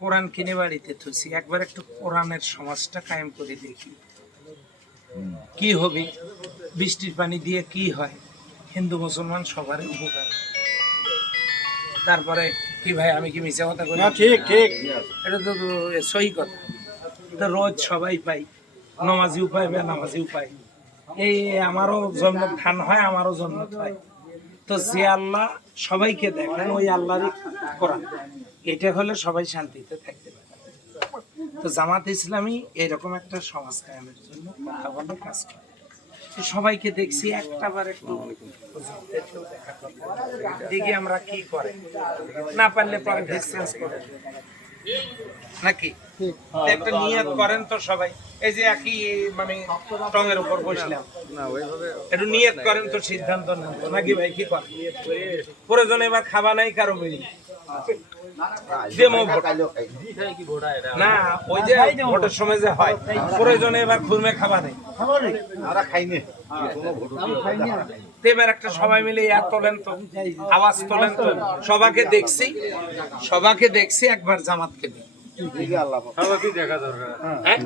কোরআন কিনে বাড়িতে থুছি, একবার একটু কোরআনের সমাজটা কায়েম করে দেখি কি হবে, বৃষ্টির পানি দিয়ে কি হয়, হিন্দু মুসলমান সবারই উপকার। তারপরে কি ভাই, আমি কি মিথ্যা কথা বলি? ঠিক ঠিক এটা তো সহি কথা। তো রোজ সবাই পাই, নমাজিও পাই, বেনামাজিও পাই। এই আমারও জন্ম ধান হয়, আমারও জন্ম হয়। তো যে আল্লাহ সবাইকে দেখেন, ওই আল্লাহরই কোরআন, এটা হলে সবাই শান্তিতে থাকতে পারে। তো জামাত ইসলামী এরকম একটা সমাজ কায়েমের জন্য কথা বলে কাজ করে। তো সবাইকে দেখছি, একটা বার একটু হুজুরদেরকেও দেখা করতে দেখি আমরা কি করে, না পারলে পরে চেঞ্জ করে নাকি একটা নিয়ত করেন তো সবাই। এই যে একই মানে টঙের উপর বসলাম, একটু নিয়ত করেন তো, সিদ্ধান্ত নেন তো, নাকি ভাই কি করেন? প্রয়োজন এবার খাবা নাই কারো বেরি না, ওই যে ভোটের সময় যে হয়, প্রয়োজনে এবার খুরমে খাবা নেই, এবার একটা সবাই মিলে ইয়ার তোলেন তো, আওয়াজ তোলেন তো। সবাকে দেখছি একবার জামাতকে দেখা দরকার। হ্যাঁ